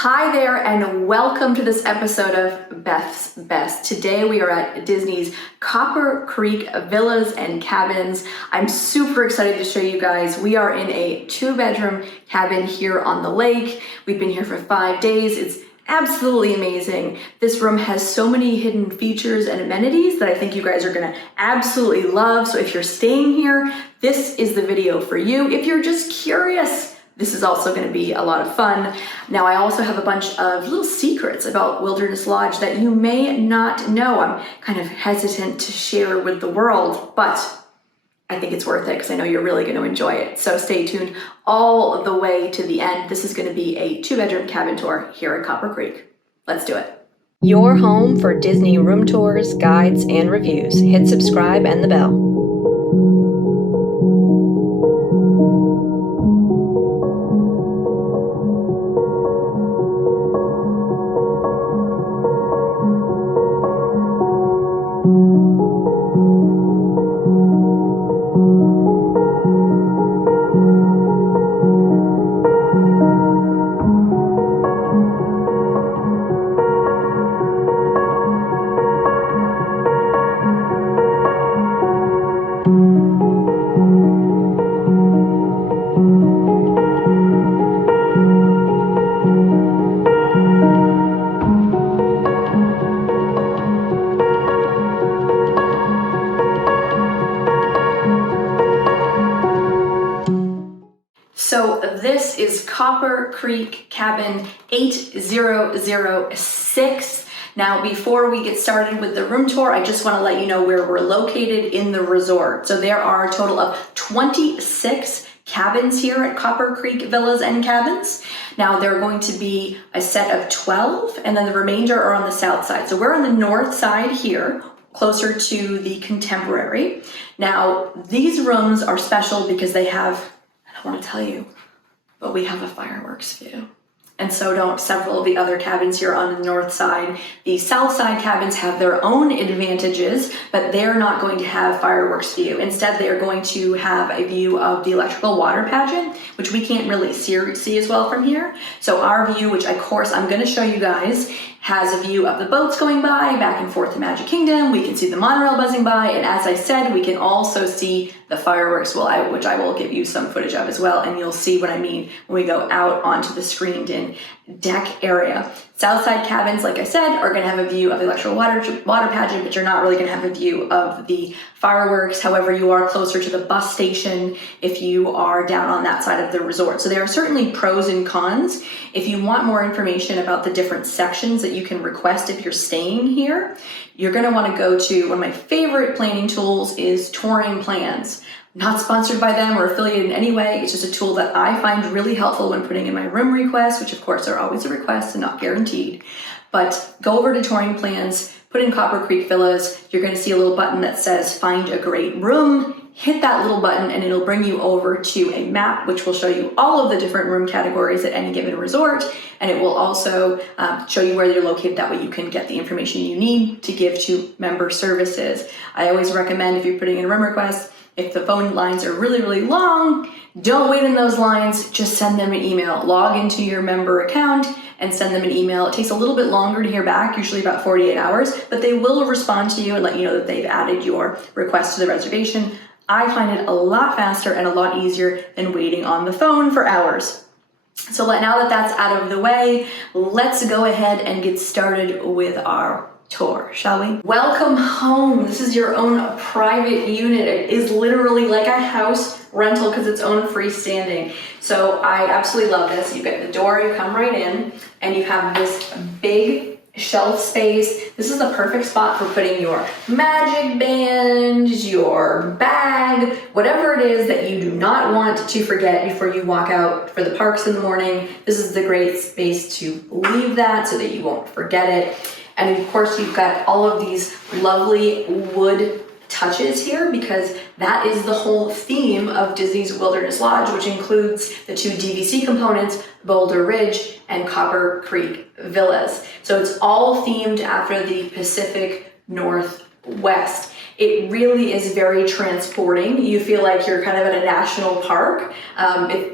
Hi there and welcome to this episode of Beth's Best. Today we are at Disney's Copper Creek Villas and Cabins. I'm super excited to show you guys. We are in a 2-bedroom cabin here on the lake. We've been here for 5 days. It's absolutely amazing. This room has so many hidden features and amenities that I think you guys are gonna absolutely love. So if you're staying here, this is the video for you. If you're just curious, this is also going to be a lot of fun. Now, I also have a bunch of little secrets about Wilderness Lodge that you may not know. I'm kind of hesitant to share with the world, but I think it's worth it because I know you're really going to enjoy it. So stay tuned all the way to the end. This is going to be a 2-bedroom cabin tour here at Copper Creek. Let's do it. Your home for Disney room tours, guides, and reviews. Hit subscribe and the bell. So this is Copper Creek Cabin 8006. Now, before we get started with the room tour, I just want to let you know where we're located in the resort. So there are a total of 26 cabins here at Copper Creek Villas and Cabins. Now, there are going to be a set of 12, and then the remainder are on the south side. So we're on the north side here, closer to the Contemporary. Now, these rooms are special because they have, I don't want to tell you, but we have a fireworks view. And so don't several of the other cabins here on the north side. The south side cabins have their own advantages, but they're not going to have fireworks view. Instead, they're going to have a view of the electrical water pageant, which we can't really see as well from here. So our view, which of course I'm going to show you guys, has a view of the boats going by back and forth to Magic Kingdom. We can see the monorail buzzing by, and as I said, we can also see the fireworks, which I will give you some footage of as well, and you'll see what I mean when we go out onto the screened-in deck area. Southside cabins, like I said, are going to have a view of the electrical water pageant, but you're not really going to have a view of the fireworks. However, you are closer to the bus station if you are down on that side of the resort. So there are certainly pros and cons. If you want more information about the different sections that you can request if you're staying here, you're going to want to go to one of my favorite planning tools is Touring Plans. Not sponsored by them or affiliated in any way. It's just a tool that I find really helpful when putting in my room requests, which of course are always a request and not guaranteed. But go over to Touring Plans, put in Copper Creek Villas. You're going to see a little button that says Find a Great Room. Hit that little button and it'll bring you over to a map which will show you all of the different room categories at any given resort, and it will also show you where they're located. That way you can get the information you need to give to member services. I always recommend, if you're putting in a room request, if the phone lines are really, really long, don't wait in those lines, just send them an email. Log into your member account and send them an email. It takes a little bit longer to hear back, usually about 48 hours, but they will respond to you and let you know that they've added your request to the reservation. I find it a lot faster and a lot easier than waiting on the phone for hours. So now that that's out of the way, let's go ahead and get started with our tour, shall we? Welcome home. This is your own private unit. It is literally like a house rental because it's own freestanding. So I absolutely love this. You get the door, you come right in, and you have this big shelf space. This is the perfect spot for putting your magic band, your bag, whatever it is that you do not want to forget before you walk out for the parks in the morning. This is the great space to leave that so that you won't forget it. And of course, you've got all of these lovely wood touches here because that is the whole theme of Disney's Wilderness Lodge, which includes the 2 DVC components, Boulder Ridge and Copper Creek Villas. So it's all themed after the Pacific Northwest. It really is very transporting. You feel like you're kind of at a national park.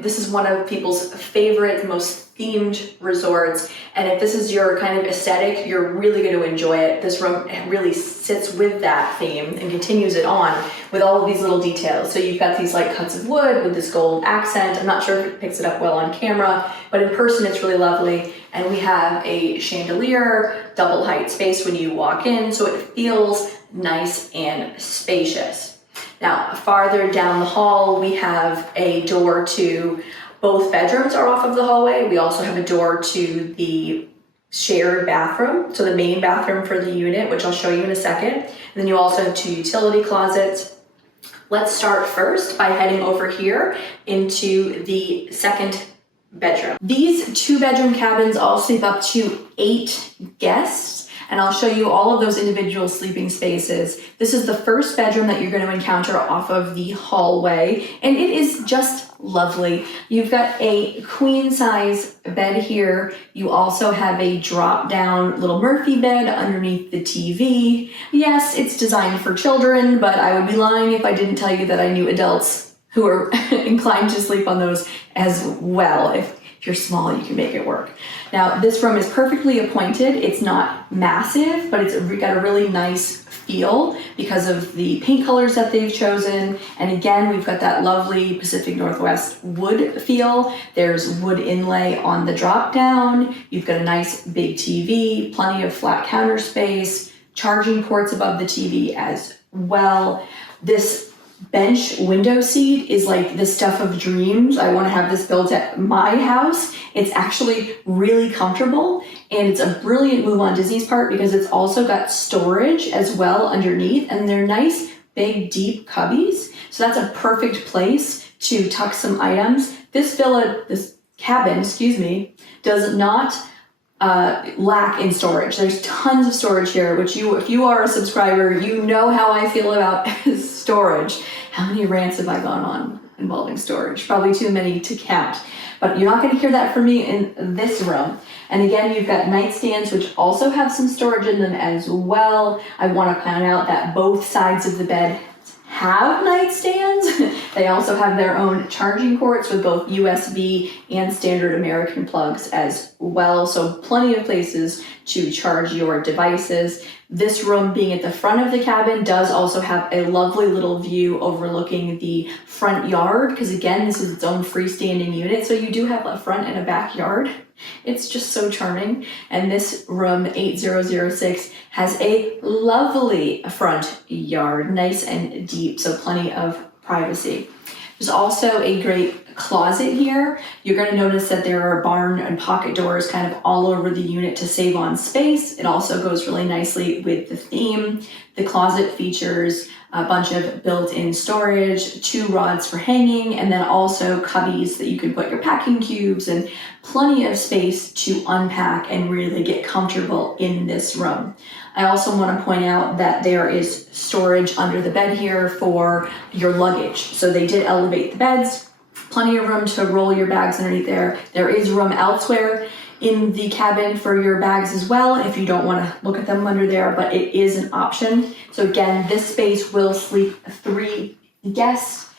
This is one of people's favorite, most themed resorts. And if this is your kind of aesthetic, you're really going to enjoy it. This room really sits with that theme and continues it on with all of these little details. So you've got these light cuts of wood with this gold accent. I'm not sure if it picks it up well on camera, but in person it's really lovely. And we have a chandelier, double height space when you walk in, so it feels nice and spacious. Now, farther down the hall, we have a door to both bedrooms are off of the hallway. We also have a door to the shared bathroom, so the main bathroom for the unit, which I'll show you in a second. And then you also have 2 utility closets. Let's start first by heading over here into the second bedroom. These 2-bedroom cabins all sleep up to 8 guests. And I'll show you all of those individual sleeping spaces. This is the first bedroom that you're going to encounter off of the hallway, and it is just lovely. You've got a queen size bed here. You also have a drop down little Murphy bed underneath the TV. Yes, it's designed for children, but I would be lying if I didn't tell you that I knew adults who are inclined to sleep on those as well. If you're small, you can make it work. Now, this room is perfectly appointed. It's not massive, but it's got a really nice feel because of the paint colors that they've chosen. And again, we've got that lovely Pacific Northwest wood feel. There's wood inlay on the drop down. You've got a nice big TV, plenty of flat counter space, charging ports above the TV as well. This bench window seat is like the stuff of dreams. I want to have this built at my house. It's actually really comfortable, and it's a brilliant move on Disney's part because it's also got storage as well underneath, and they're nice big deep cubbies. So that's a perfect place to tuck some items. This cabin, does not lack in storage. There's tons of storage here, which if you are a subscriber, you know how I feel about storage. How many rants have I gone on involving storage? Probably too many to count. But you're not going to hear that from me in this room. And again, you've got nightstands, which also have some storage in them as well. I want to point out that both sides of the bed have nightstands. They also have their own charging ports with both USB and standard American plugs as well. So plenty of places to charge your devices. This room being at the front of the cabin does also have a lovely little view overlooking the front yard, because again, this is its own freestanding unit. So you do have a front and a backyard. It's just so charming. And this room 8006 has a lovely front yard, nice and deep, so plenty of privacy. There's also a great closet here. You're going to notice that there are barn and pocket doors kind of all over the unit to save on space. It also goes really nicely with the theme. The closet features a bunch of built-in storage, 2 rods for hanging, and then also cubbies that you can put your packing cubes, and plenty of space to unpack and really get comfortable in this room. I also want to point out that there is storage under the bed here for your luggage. So they did elevate the beds, plenty of room to roll your bags underneath there. There is room elsewhere in the cabin for your bags as well if you don't want to look at them under there, but it is an option. So again, this space will sleep 3 guests,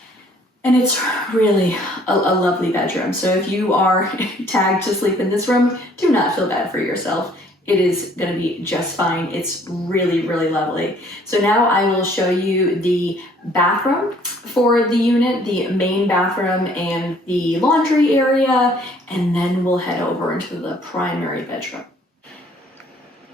and it's really a lovely bedroom. So if you are tagged to sleep in this room, do not feel bad for yourself. It is going to be just fine. It's really, really lovely. So now I will show you the bathroom for the unit, the main bathroom and the laundry area, and then we'll head over into the primary bedroom.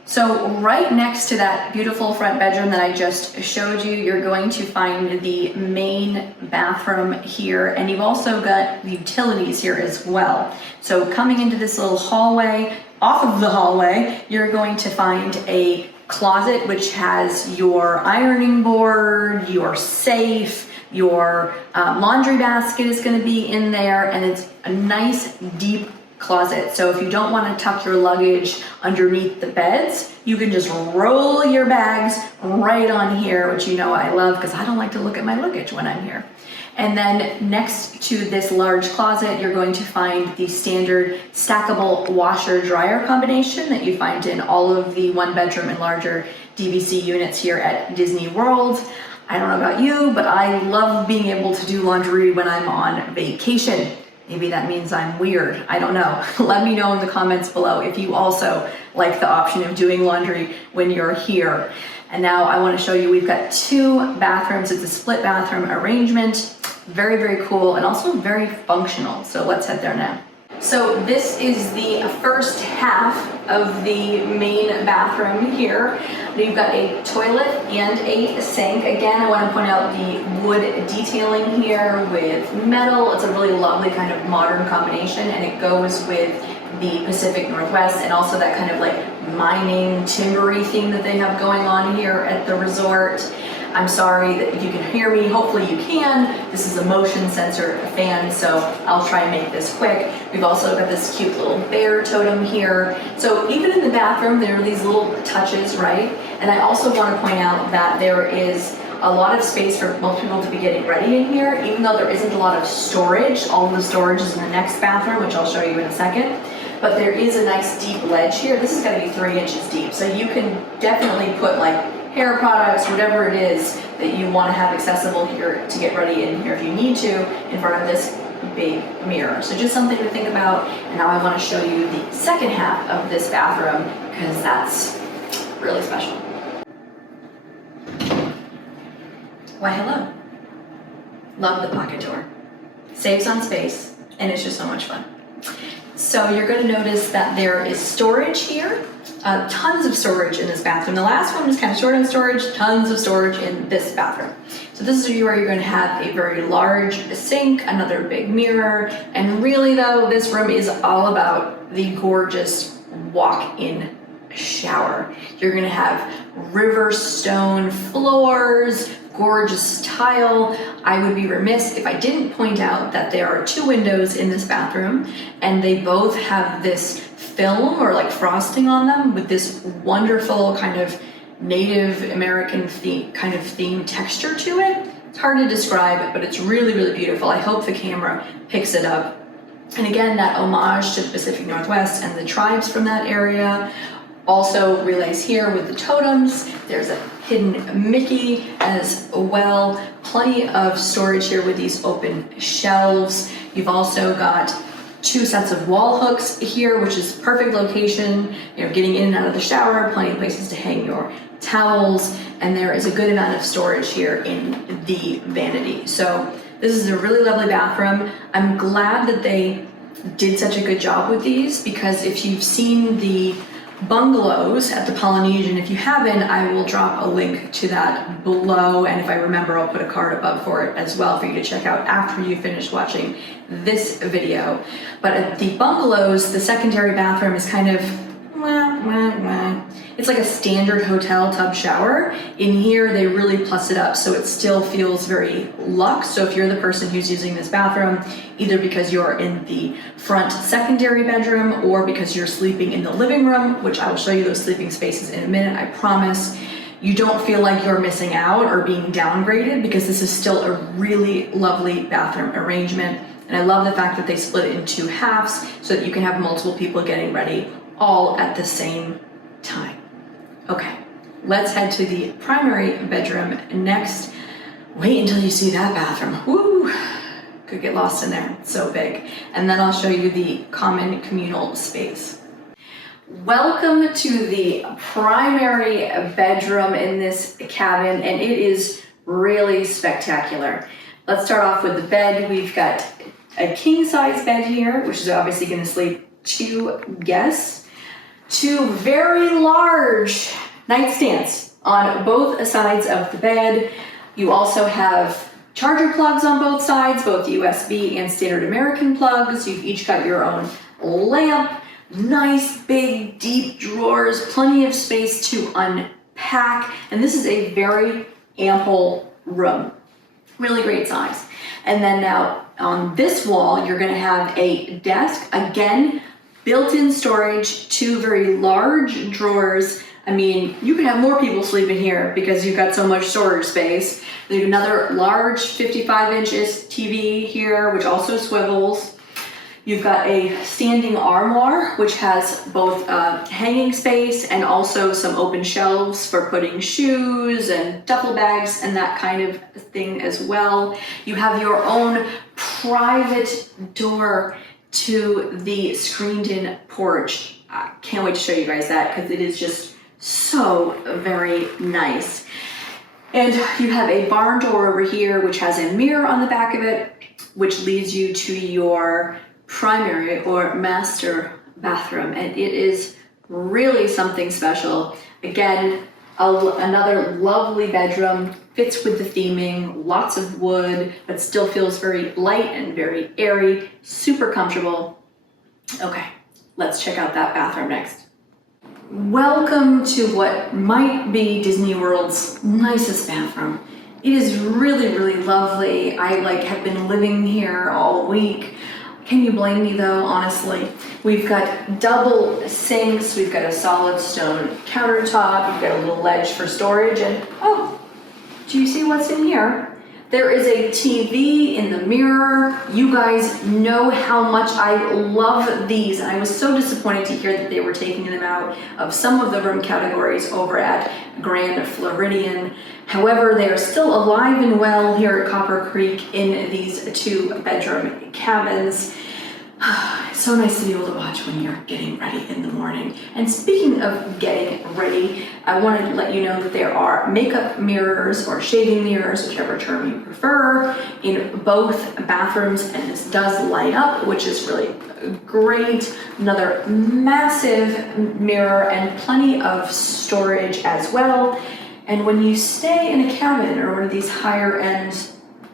So right next to that beautiful front bedroom that I just showed you, you're going to find the main bathroom here, and you've also got the utilities here as well. So coming into this little hallway, off of the hallway, you're going to find a closet which has your ironing board, your safe, your laundry basket is going to be in there, and it's a nice deep closet. So if you don't want to tuck your luggage underneath the beds, you can just roll your bags right on here, which you know I love because I don't like to look at my luggage when I'm here. And then next to this large closet, you're going to find the standard stackable washer dryer combination that you find in all of the 1-bedroom and larger DVC units here at Disney World. I don't know about you, but I love being able to do laundry when I'm on vacation. Maybe that means I'm weird. I don't know. Let me know in the comments below if you also like the option of doing laundry when you're here. And now I want to show you, we've got 2 bathrooms. It's a split bathroom arrangement. Very, very cool and also very functional. So let's head there now. So this is the first half of the main bathroom here. You've got a toilet and a sink. Again, I want to point out the wood detailing here with metal. It's a really lovely kind of modern combination, and it goes with the Pacific Northwest and also that kind of like mining timbery theme that they have going on here at the resort. I'm sorry that if you can hear me, hopefully you can. This is a motion sensor fan, so I'll try and make this quick. We've also got this cute little bear totem here. So even in the bathroom, there are these little touches, right? And I also want to point out that there is a lot of space for most people to be getting ready in here, even though there isn't a lot of storage. All of the storage is in the next bathroom, which I'll show you in a second. But there is a nice deep ledge here. This is going to be 3 inches deep, so you can definitely put like hair products, whatever it is that you want to have accessible here to get ready in here if you need to, in front of this big mirror. So just something to think about. And now I want to show you the second half of this bathroom because that's really special. Why, hello. Love the pocket door. Saves on space, and it's just so much fun. So you're going to notice that there is storage here. Tons of storage in this bathroom. The last one was kind of short on storage, tons of storage in this bathroom. So this is where you're going to have a very large sink, another big mirror, and really though, this room is all about the gorgeous walk-in shower. You're going to have river stone floors, gorgeous tile. I would be remiss if I didn't point out that there are 2 windows in this bathroom, and they both have this film or like frosting on them with this wonderful kind of Native American theme texture to it. It's hard to describe, but it's really, really beautiful. I hope the camera picks it up. And again, that homage to the Pacific Northwest and the tribes from that area also relays here with the totems. There's a hidden Mickey as well. Plenty of storage here with these open shelves. You've also got 2 sets of wall hooks here, which is perfect location, you know, getting in and out of the shower, plenty of places to hang your towels, and there is a good amount of storage here in the vanity. So this is a really lovely bathroom. I'm glad that they did such a good job with these, because if you've seen the bungalows at the Polynesian, if you haven't, I will drop a link to that below, and if I remember, I'll put a card above for it as well for you to check out after you finish watching this video. But at the bungalows, the secondary bathroom is kind of it's like a standard hotel tub shower. In here, they really plus it up so it still feels very luxe. So if you're the person who's using this bathroom, either because you're in the front secondary bedroom or because you're sleeping in the living room, which I will show you those sleeping spaces in a minute, I promise, you don't feel like you're missing out or being downgraded, because this is still a really lovely bathroom arrangement. And I love the fact that they split it in 2 halves so that you can have multiple people getting ready all at the same time. Okay, let's head to the primary bedroom next. Wait until you see that bathroom. Woo! Could get lost in there, it's so big. And then I'll show you the common communal space. Welcome to the primary bedroom in this cabin, and it is really spectacular. Let's start off with the bed. We've got a king size bed here, which is obviously going to sleep 2 guests. 2 very large nightstands on both sides of the bed. You also have charger plugs on both sides, both USB and standard American plugs. You've each got your own lamp, nice big deep drawers, plenty of space to unpack. And this is a very ample room, really great size. And then now on this wall, you're gonna have a desk, again, built-in storage, 2 very large drawers. I mean, you can have more people sleep in here because you've got so much storage space. There's another large 55-inch TV here, which also swivels. You've got a standing armoire, which has both hanging space and also some open shelves for putting shoes and duffel bags and that kind of thing as well. You have your own private door to the screened-in porch. I can't wait to show you guys that because it is just so very nice. And you have a barn door over here, which has a mirror on the back of it, which leads you to your primary or master bathroom, and it is really something special. Again, another lovely bedroom, fits with the theming, lots of wood, but still feels very light and very airy, super comfortable. Okay, let's check out that bathroom next. Welcome to what might be Disney World's nicest bathroom. It is really, really lovely. I have been living here all week. Can you blame me though, honestly? We've got double sinks, we've got a solid stone countertop, we've got a little ledge for storage, and oh, do you see what's in here? There is a TV in the mirror. You guys know how much I love these, and I was so disappointed to hear that they were taking them out of some of the room categories over at Grand Floridian. However, they are still alive and well here at Copper Creek in these 2-bedroom cabins. It's so nice to be able to watch when you're getting ready in the morning. And speaking of getting ready, I wanted to let you know that there are makeup mirrors or shaving mirrors, whichever term you prefer, in both bathrooms, and this does light up, which is really great. Another massive mirror and plenty of storage as well. And when you stay in a cabin or one of these higher end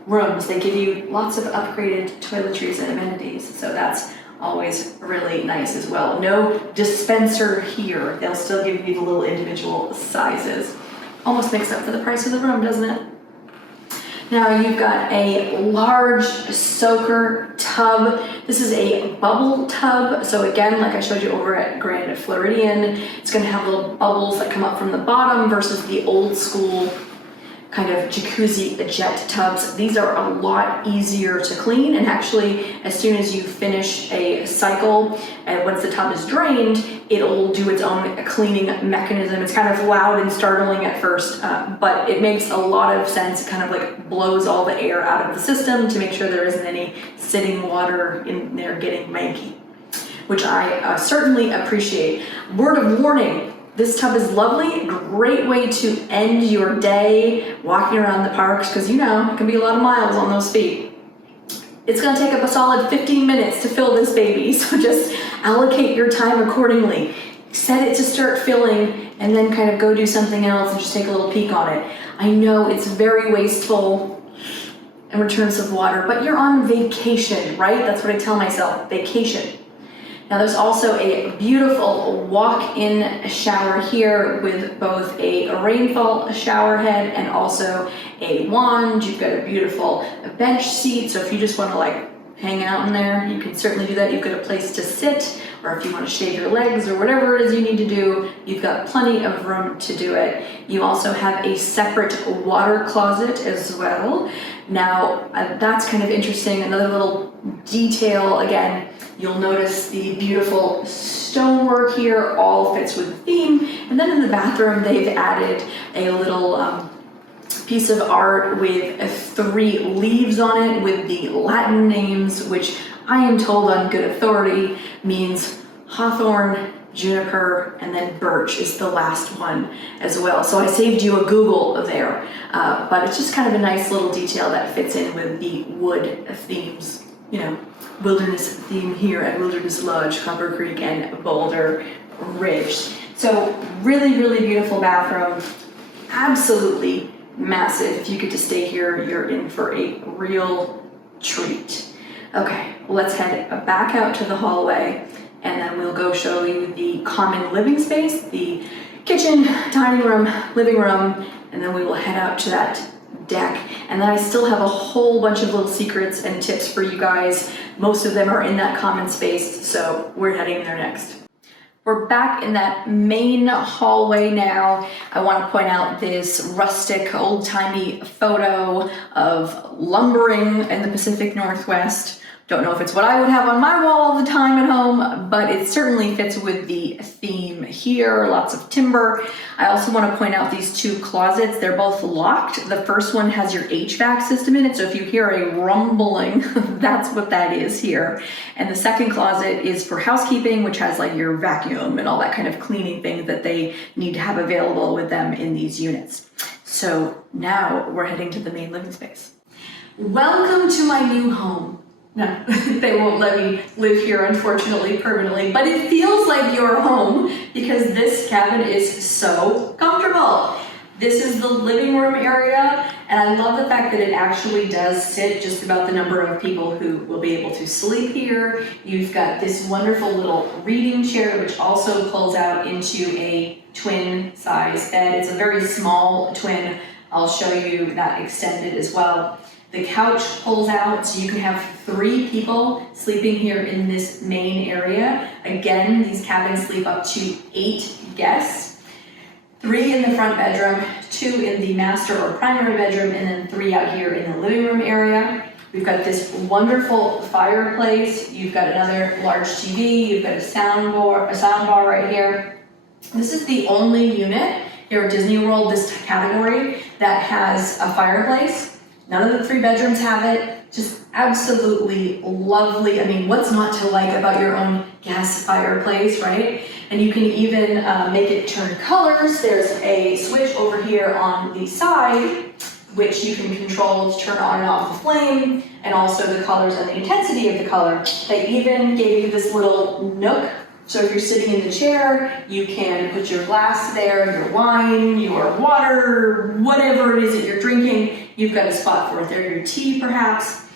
rooms, they give you lots of upgraded toiletries and amenities. So that's always really nice as well. No dispenser here. They'll still give you the little individual sizes. Almost makes up for the price of the room, doesn't it? Now you've got a large soaker tub. This is a bubble tub. So again, like I showed you over at Grand Floridian, it's gonna have little bubbles that come up from the bottom versus the old school kind of jacuzzi jet tubs. These are a lot easier to clean, and actually as soon as you finish a cycle and once the tub is drained, it'll do its own cleaning mechanism. It's kind of loud and startling at first, but it makes a lot of sense. It kind of blows all the air out of the system to make sure there isn't any sitting water in there getting manky, which I certainly appreciate. Word of warning, this tub is lovely, great way to end your day walking around the parks, because it can be a lot of miles on those feet. It's gonna take up a solid 15 minutes to fill this baby, so just allocate your time accordingly. Set it to start filling, and then kind of go do something else and just take a little peek on it. I know it's very wasteful in terms of water, but you're on vacation, right? That's what I tell myself, vacation. Now there's also a beautiful walk-in shower here with both a rainfall shower head and also a wand. You've got a beautiful bench seat, so if you just want to hang out in there, you can certainly do that. You've got a place to sit, or if you want to shave your legs or whatever it is you need to do, you've got plenty of room to do it. You also have a separate water closet as well. Now that's kind of interesting. Another little detail, again, you'll notice the beautiful stonework here all fits with the theme. And then in the bathroom, they've added a little piece of art with 3 leaves on it with the Latin names, which I am told on good authority means hawthorn, juniper, and then birch is the last one as well. So I saved you a Google there, but it's just kind of a nice little detail that fits in with the wood themes, wilderness theme here at Wilderness Lodge, Copper Creek, and Boulder Ridge. So really, really beautiful bathroom, absolutely massive. If you get to stay here, you're in for a real treat. Okay, let's head back out to the hallway, and then we'll go show you the common living space, the kitchen, dining room, living room, and then we will head out to that deck. And then I still have a whole bunch of little secrets and tips for you guys. Most of them are in that common space, so we're heading there next. We're back in that main hallway now. I want to point out this rustic, old-timey photo of lumbering in the Pacific Northwest Don't know if it's what I would have on my wall all the time at home, but it certainly fits with the theme here, lots of timber. I also want to point out these two closets. They're both locked. The first one has your HVAC system in it, so if you hear a rumbling, that's what that is here. And the second closet is for housekeeping, which has like your vacuum and all that kind of cleaning things that they need to have available with them in these units. So now we're heading to the main living space. Welcome to my new home. No, they won't let me live here, unfortunately, permanently, but it feels like your home because this cabin is so comfortable. This is the living room area, and I love the fact that it actually does sit just about the number of people who will be able to sleep here. You've got this wonderful little reading chair, which also pulls out into a twin size bed. It's a very small twin. I'll show you that extended as well. The couch pulls out, so you can have 3 people sleeping here in this main area. Again, these cabins sleep up to 8 guests. 3 in the front bedroom, 2 in the master or primary bedroom, and then 3 out here in the living room area. We've got this wonderful fireplace. You've got another large TV. You've got a sound bar right here. This is the only unit here at Disney World, this category, that has a fireplace. None of the 3 bedrooms have it. Just absolutely lovely. I mean, what's not to like about your own gas fireplace, right? And you can even make it turn colors. There's a switch over here on the side, which you can control to turn on and off the flame, and also the colors and the intensity of the color. They even gave you this little nook. So if you're sitting in the chair, you can put your glass there, your wine, your water, whatever it is that you're drinking, you've got a spot for it there, your tea perhaps.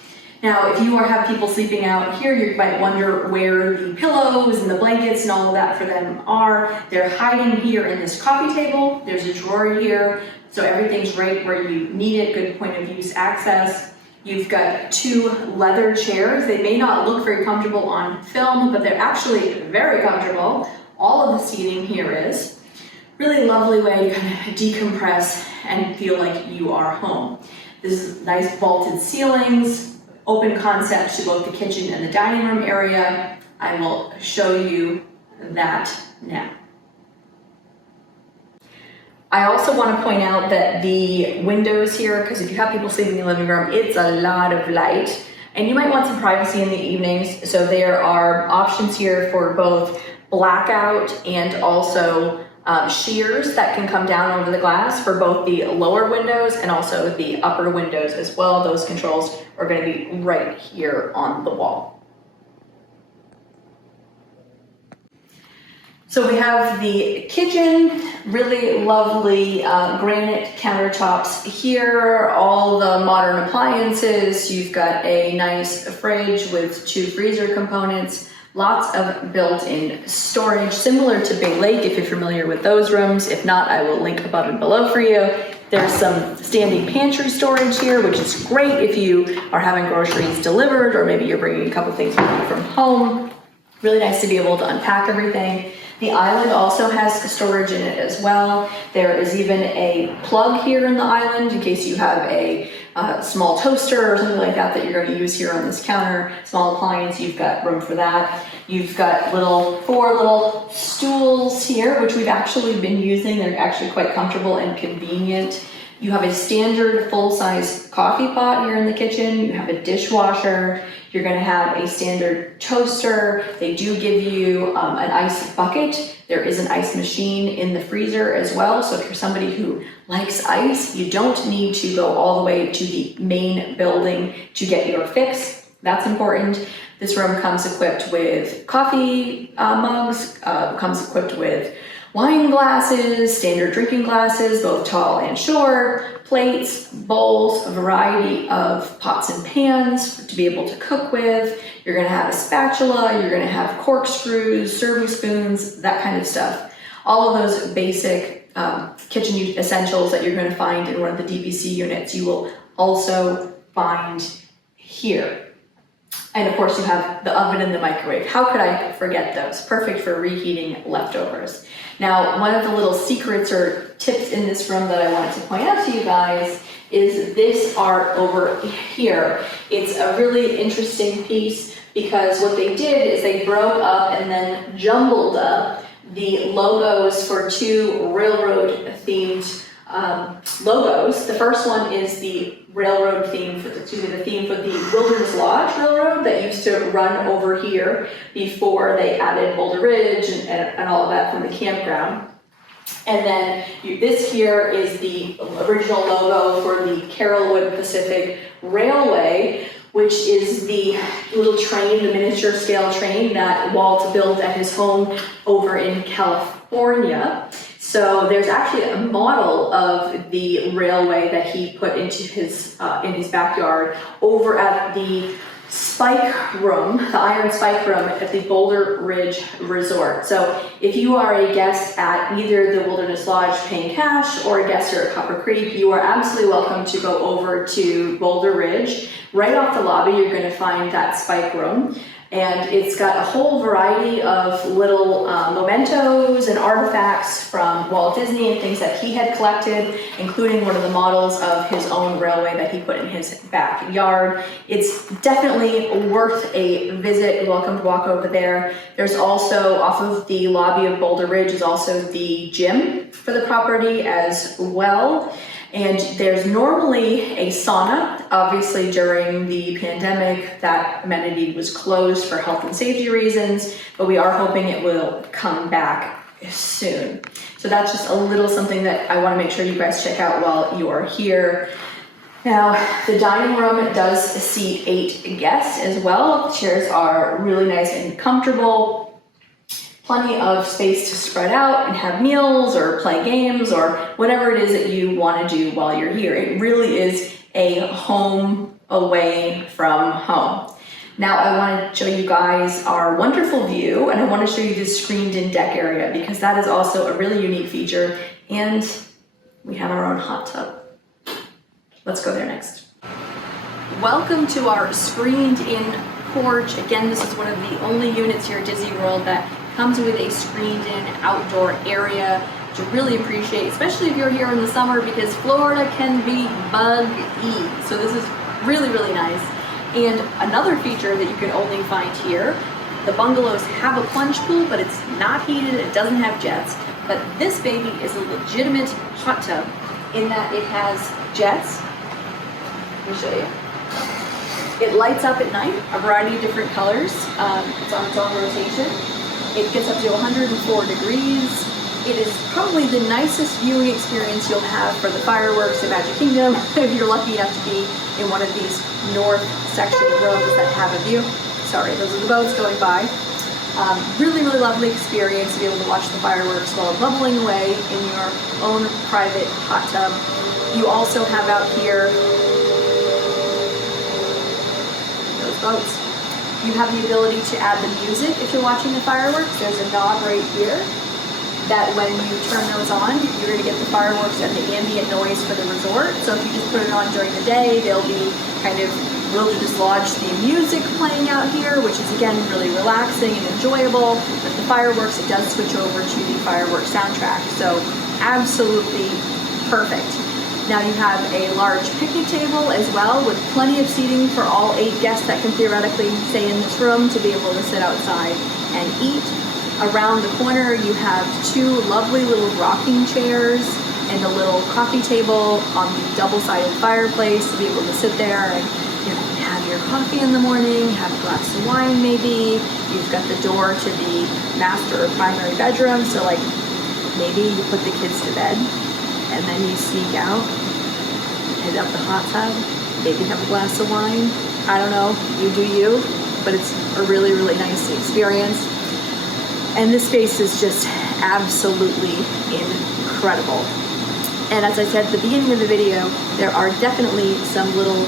Now, if you have people sleeping out here, you might wonder where the pillows and the blankets and all of that for them are. They're hiding here in this coffee table. There's a drawer here, so everything's right where you need it, good point of use access. You've got 2 leather chairs. They may not look very comfortable on film, but they're actually very comfortable. All of the seating here is. Really lovely way to kind of decompress and feel like you are home. This is nice vaulted ceilings, open concept to both the kitchen and the dining room area. I will show you that now. I also want to point out that the windows here, because if you have people sleeping in the living room, it's a lot of light, and you might want some privacy in the evenings. So there are options here for both blackout and also shears that can come down over the glass for both the lower windows and also the upper windows as well. Those controls are going to be right here on the wall. So we have the kitchen, really lovely granite countertops here, all the modern appliances. You've got a nice fridge with 2 freezer components, lots of built-in storage, similar to Big Lake if you're familiar with those rooms. If not, I will link above and below for you. There's some standing pantry storage here, which is great if you are having groceries delivered or maybe you're bringing a couple things with you from home. Really nice to be able to unpack everything. The island also has storage in it as well. There is even a plug here in the island in case you have a small toaster or something like that that you're going to use here on this counter. Small appliance, you've got room for that. You've got 4 little stools here, which we've actually been using. They're actually quite comfortable and convenient. You have a standard full-size coffee pot here in the kitchen. You have a dishwasher. You're going to have a standard toaster. They do give you an ice bucket. There is an ice machine in the freezer as well. So if you're somebody who likes ice, you don't need to go all the way to the main building to get your fix. That's important. This room comes equipped with coffee mugs, comes equipped with wine glasses, standard drinking glasses, both tall and short, plates, bowls, a variety of pots and pans to be able to cook with. You're going to have a spatula, you're going to have corkscrews, serving spoons, that kind of stuff. All of those basic kitchen essentials that you're going to find in one of the DVC units, you will also find here. And of course you have the oven and the microwave. How could I forget those? Perfect for reheating leftovers. Now, one of the little secrets or tips in this room that I wanted to point out to you guys is this art over here. It's a really interesting piece because what they did is they broke up and then jumbled up the logos for two railroad themed logos. The first one is the railroad theme the theme for the Wilderness Lodge Railroad that used to run over here before they added Boulder Ridge and all of that from the campground. And then this here is the original logo for the Carrollwood Pacific Railway, which is the little train, the miniature scale train that Walt built at his home over in California. So there's actually a model of the railway that he put into his in his backyard over at the spike room, the iron spike room at the Boulder Ridge Resort. So if you are a guest at either the Wilderness Lodge paying cash or a guest here at Copper Creek, you are absolutely welcome to go over to Boulder Ridge. Right off the lobby, you're going to find that spike room. And it's got a whole variety of little mementos and artifacts from Walt Disney and things that he had collected, including one of the models of his own railway that he put in his backyard. It's definitely worth a visit. You're welcome to walk over there. There's also, off of the lobby of Boulder Ridge, is also the gym for the property as well. And there's normally a sauna. Obviously during the pandemic, that amenity was closed for health and safety reasons, but we are hoping it will come back soon. So that's just a little something that I want to make sure you guys check out while you are here. Now, the dining room does seat 8 guests as well. The chairs are really nice and comfortable. Plenty of space to spread out and have meals or play games or whatever it is that you want to do while you're here. It really is a home away from home. Now I want to show you guys our wonderful view, and I want to show you this screened in deck area because that is also a really unique feature, and we have our own hot tub. Let's go there next. Welcome to our screened in porch. Again, this is one of the only units here at Disney World that comes with a screened-in outdoor area, which I really appreciate, especially if you're here in the summer because Florida can be buggy. So this is really, really nice. And another feature that you can only find here, the bungalows have a plunge pool, but it's not heated, it doesn't have jets. But this baby is a legitimate hot tub in that it has jets. Let me show you. It lights up at night, a variety of different colors. It's on its own rotation. It gets up to 104 degrees. It is probably the nicest viewing experience you'll have for the fireworks at Magic Kingdom if you're lucky enough to be in one of these north section rooms that have a view. Sorry, those are the boats going by. Really, really lovely experience to be able to watch the fireworks while bubbling away in your own private hot tub. You also have out here those boats. You have the ability to add the music if you're watching the fireworks. There's a knob right here that when you turn those on, you're going to get the fireworks and the ambient noise for the resort. So if you just put it on during the day, there'll be kind of Wilderness Lodge themed music playing out here, which is again really relaxing and enjoyable. But the fireworks, it does switch over to the fireworks soundtrack. So absolutely perfect. Now you have a large picnic table as well with plenty of seating for all 8 guests that can theoretically stay in this room to be able to sit outside and eat. Around the corner you have 2 lovely little rocking chairs and a little coffee table on the double-sided fireplace to be able to sit there and have your coffee in the morning, have a glass of wine maybe. You've got the door to the master or primary bedroom, so like maybe you put the kids to bed and then you sneak out, hit up the hot tub, maybe have a glass of wine. I don't know, you do you, but it's a really, really nice experience. And this space is just absolutely incredible. And as I said at the beginning of the video, there are definitely some little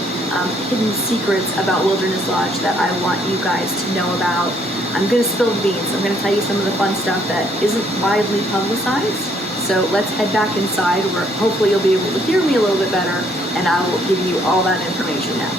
hidden secrets about Wilderness Lodge that I want you guys to know about. I'm going to spill the beans. I'm going to tell you some of the fun stuff that isn't widely publicized. So let's head back inside where hopefully you'll be able to hear me a little bit better, and I will give you all that information now.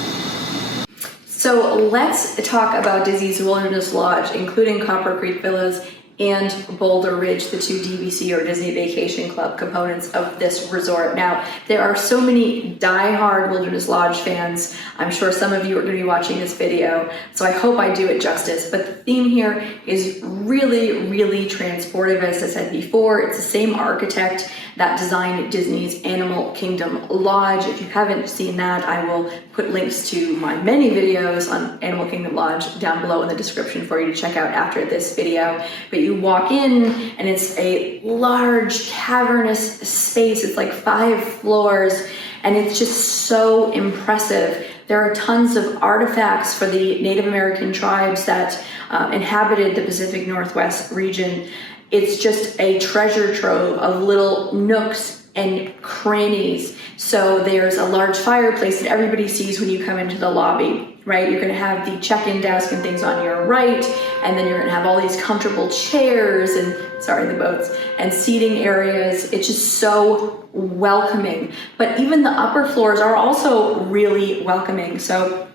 So let's talk about Disney's Wilderness Lodge, including Copper Creek Villas and Boulder Ridge, the two DVC or Disney Vacation Club components of this resort. Now, there are so many die-hard Wilderness Lodge fans. I'm sure some of you are going to be watching this video, so I hope I do it justice. But the theme here is really, really transportive. As I said before, it's the same architect that designed Disney's Animal Kingdom Lodge. If you haven't seen that, I will put links to my many videos on Animal Kingdom Lodge down below in the description for you to check out after this video. But you walk in and it's a large cavernous space. It's like 5 floors and it's just so impressive. There are tons of artifacts for the Native American tribes that inhabited the Pacific Northwest region. It's just a treasure trove of little nooks and crannies. So there's a large fireplace that everybody sees when you come into the lobby, right? You're gonna have the check-in desk and things on your right, and then you're gonna have all these comfortable chairs and, sorry, the boats, and seating areas. It's just so welcoming. But even the upper floors are also really welcoming. So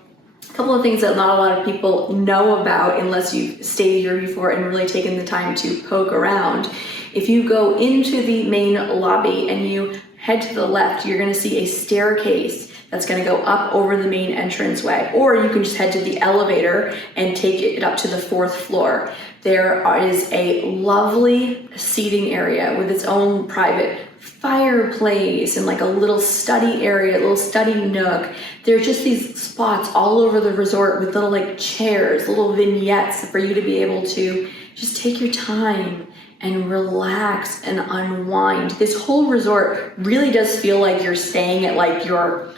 a couple of things that not a lot of people know about unless you've stayed here before and really taken the time to poke around. If you go into the main lobby and you head to the left, you're going to see a staircase that's going to go up over the main entranceway, or you can just head to the elevator and take it up to the 4th floor. There is a lovely seating area with its own private fireplace and like a little study area, a little study nook. There are just these spots all over the resort with little like chairs, little vignettes for you to be able to just take your time and relax and unwind. This whole resort really does feel like you're staying at like your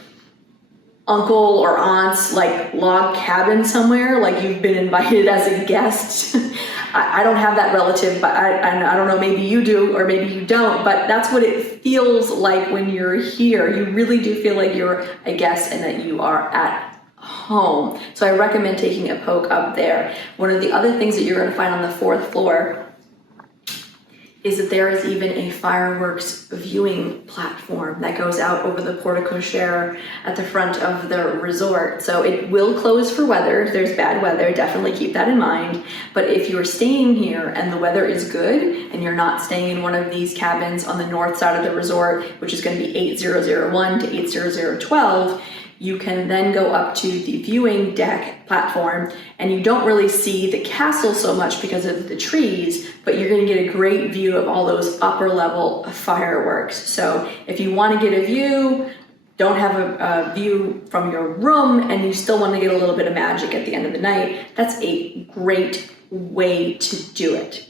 uncle or aunt's like log cabin somewhere, like you've been invited as a guest. I don't have that relative, but I don't know, maybe you do or maybe you don't, but that's what it feels like when you're here. You really do feel like you're a guest and that you are at home. So I recommend taking a poke up there. One of the other things that you're going to find on the 4th floor is that there is even a fireworks viewing platform that goes out over the porte cochere at the front of the resort. So it will close for weather. If there's bad weather, definitely keep that in mind. But if you're staying here and the weather is good and you're not staying in one of these cabins on the north side of the resort, which is going to be 8001 to 80012, you can then go up to the viewing deck platform and you don't really see the castle so much because of the trees, but you're going to get a great view of all those upper level fireworks. So if you want to get a view, don't have a view from your room and you still want to get a little bit of magic at the end of the night, that's a great way to do it.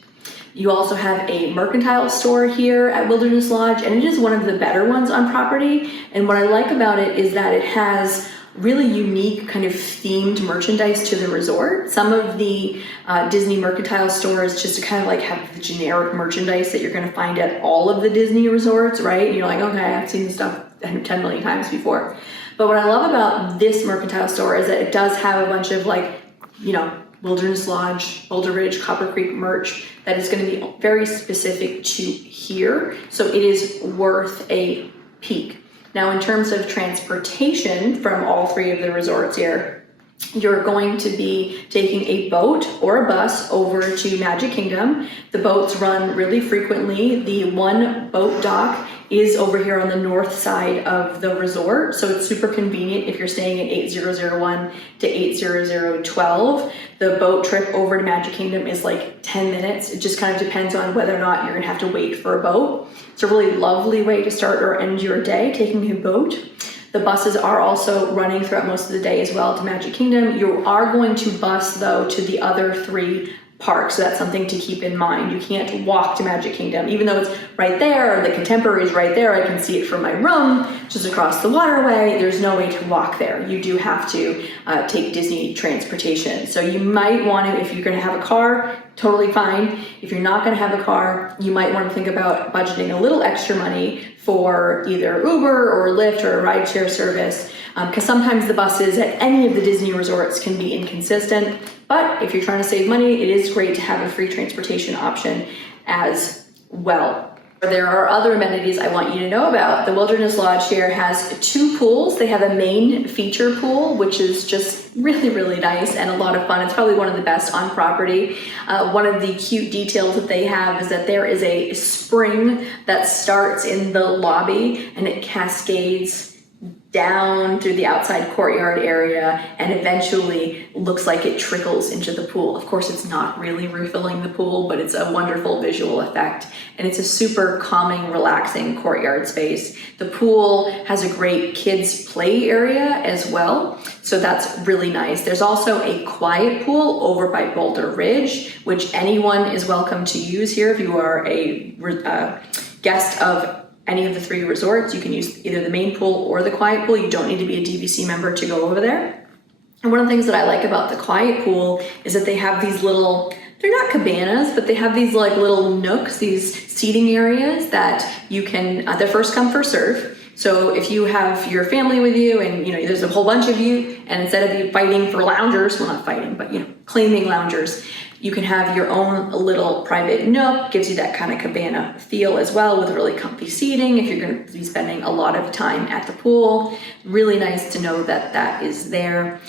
You also have a mercantile store here at Wilderness Lodge, and it is one of the better ones on property. And what I like about it is that it has really unique kind of themed merchandise to the resort. Some of the Disney mercantile stores just kind of like have the generic merchandise that you're going to find at all of the Disney resorts, right? You're like, okay, I've seen this stuff 10 million times before. But what I love about this mercantile store is that it does have a bunch of like, you know, Wilderness Lodge, Boulder Ridge, Copper Creek merch that is going to be very specific to here. So it is worth a peek. Now, in terms of transportation from all 3 of the resorts here, you're going to be taking a boat or a bus over to Magic Kingdom. The boats run really frequently. The one boat dock is over here on the north side of the resort, so it's super convenient if you're staying at 8001 to 80012. The boat trip over to Magic Kingdom is like 10 minutes. It just kind of depends on whether or not you're gonna have to wait for a boat. It's a really lovely way to start or end your day, taking a boat. The buses are also running throughout most of the day as well to Magic Kingdom. You are going to bus though to the other 3 parks, so that's something to keep in mind. You can't walk to Magic Kingdom, even though it's right there, or the Contemporary is right there. I can see it from my room, just across the waterway. There's no way to walk there. You do have to take Disney transportation. So you might want to, if you're going to have a car, totally fine. If you're not going to have a car, you might want to think about budgeting a little extra money for either Uber or Lyft or a rideshare service, because sometimes the buses at any of the Disney resorts can be inconsistent. But if you're trying to save money, it is great to have a free transportation option as well. There are other amenities I want you to know about. The Wilderness Lodge here has 2 pools. They have a main feature pool, which is just really, really nice and a lot of fun. It's probably one of the best on property. One of the cute details that they have is that there is a spring that starts in the lobby and it cascades down through the outside courtyard area and eventually looks like it trickles into the pool. Of course, it's not really refilling the pool, but it's a wonderful visual effect. And it's a super calming, relaxing courtyard space. The pool has a great kids play area as well. So that's really nice. There's also a quiet pool over by Boulder Ridge, which anyone is welcome to use here. If you are a guest of any of the 3 resorts, you can use either the main pool or the quiet pool. You don't need to be a DVC member to go over there. And one of the things that I like about the quiet pool is that they have these little, they're not cabanas, but they have these like little nooks, these seating areas that you can, they're first come, first serve. So if you have your family with you and there's a whole bunch of you, and instead of you fighting for loungers, well not fighting, but claiming loungers, you can have your own little private nook. Gives you that kind of cabana feel as well with really comfy seating if you're going to be spending a lot of time at the pool. Really nice to know that that is there.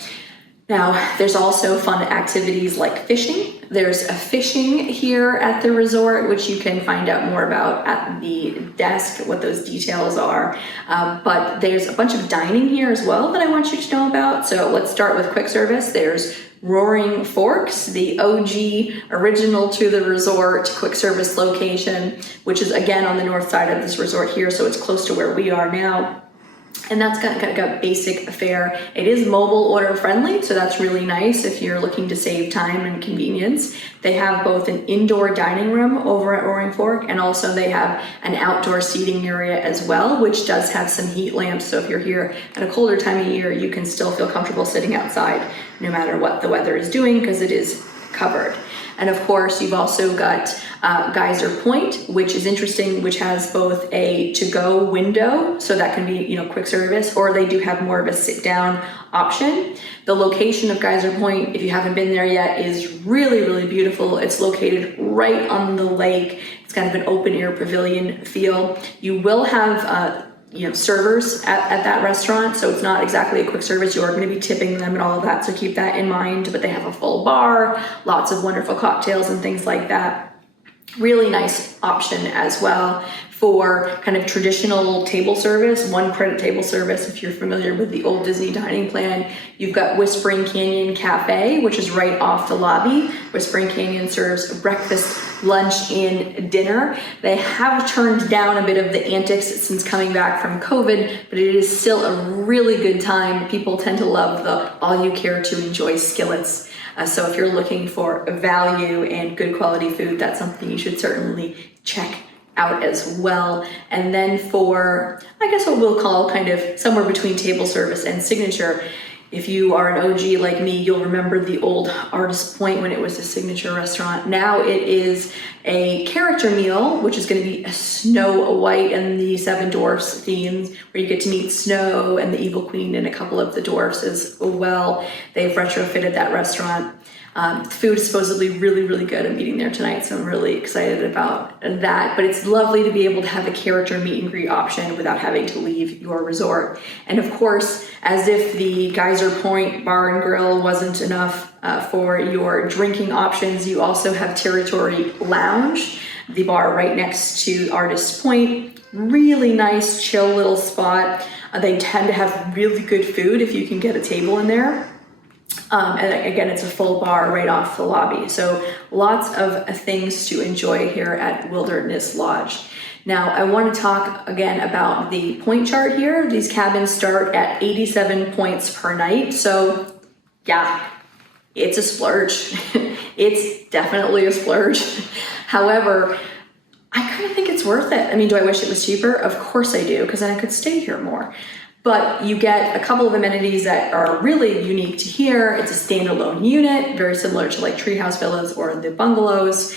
Now, there's also fun activities like fishing. There's a fishing here at the resort, which you can find out more about at the desk, what those details are. But there's a bunch of dining here as well that I want you to know about. So let's start with quick service. There's Roaring Forks, the OG original to the resort quick service location, which is again on the north side of this resort here. So it's close to where we are now. And that's got a basic fare. It is mobile order friendly, so that's really nice if you're looking to save time and convenience. They have both an indoor dining room over at Roaring Fork, and also they have an outdoor seating area as well, which does have some heat lamps. So if you're here at a colder time of year, you can still feel comfortable sitting outside no matter what the weather is doing because it is covered. And of course, you've also got Geyser Point, which is interesting, which has both a to-go window, so that can be, quick service, or they do have more of a sit-down option. The location of Geyser Point, if you haven't been there yet, is really, really beautiful. It's located right on the lake. It's kind of an open-air pavilion feel. You will have servers at that restaurant, so it's not exactly a quick service. You are going to be tipping them and all of that, so keep that in mind. But they have a full bar, lots of wonderful cocktails and things like that. Really nice option as well for kind of traditional table service, 1 credit table service. If you're familiar with the old Disney dining plan, you've got Whispering Canyon Cafe, which is right off the lobby. Whispering Canyon serves breakfast, lunch, and dinner. They have turned down a bit of the antics since coming back from COVID, but it is still a really good time. People tend to love the all you care to enjoy skillets. So if you're looking for value and good quality food, that's something you should certainly check out as well. And then for, I guess what we'll call kind of somewhere between table service and signature, if you are an OG like me, you'll remember the old Artist Point when it was a signature restaurant. Now it is a character meal, which is going to be a Snow White and the Seven Dwarfs themes, where you get to meet Snow and the Evil Queen and a couple of the dwarfs as well. They've retrofitted that restaurant. Food is supposedly really, really good. I'm eating there tonight, so I'm really excited about that. But it's lovely to be able to have a character meet and greet option without having to leave your resort. And of course, as if the Geyser Point Bar and Grill wasn't enough for your drinking options, you also have Territory Lounge, the bar right next to Artist Point. Really nice, chill little spot. They tend to have really good food if you can get a table in there. And again, it's a full bar right off the lobby. So lots of things to enjoy here at Wilderness Lodge. Now, I want to talk again about the point chart here. These cabins start at 87 points per night. So yeah, it's a splurge. It's definitely a splurge. However, I kind of think it's worth it. I mean, do I wish it was cheaper? Of course I do, because then I could stay here more. But you get a couple of amenities that are really unique to here. It's a standalone unit, very similar to like treehouse villas or the bungalows.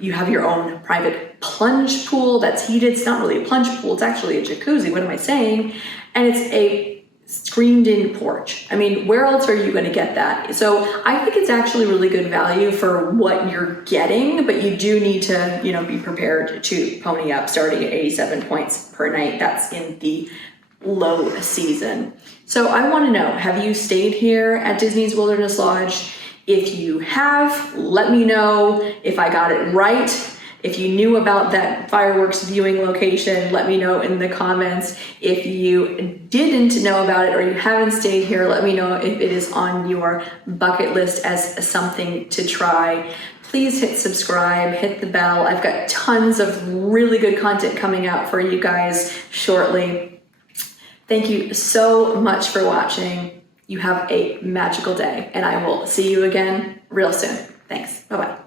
You have your own private plunge pool that's heated. It's not really a plunge pool, it's actually a jacuzzi. What am I saying? And it's a screened in porch. I mean, where else are you going to get that? So I think it's actually really good value for what you're getting, but you do need to, you know, be prepared to pony up starting at 87 points per night. That's in the low season. So I want to know, have you stayed here at Disney's Wilderness Lodge? If you have, let me know if I got it right. If you knew about that fireworks viewing location, let me know in the comments. If you didn't know about it or you haven't stayed here, let me know if it is on your bucket list as something to try. Please hit subscribe, hit the bell. I've got tons of really good content coming out for you guys shortly. Thank you so much for watching. You have a magical day, and I will see you again real soon. Thanks. Bye-bye.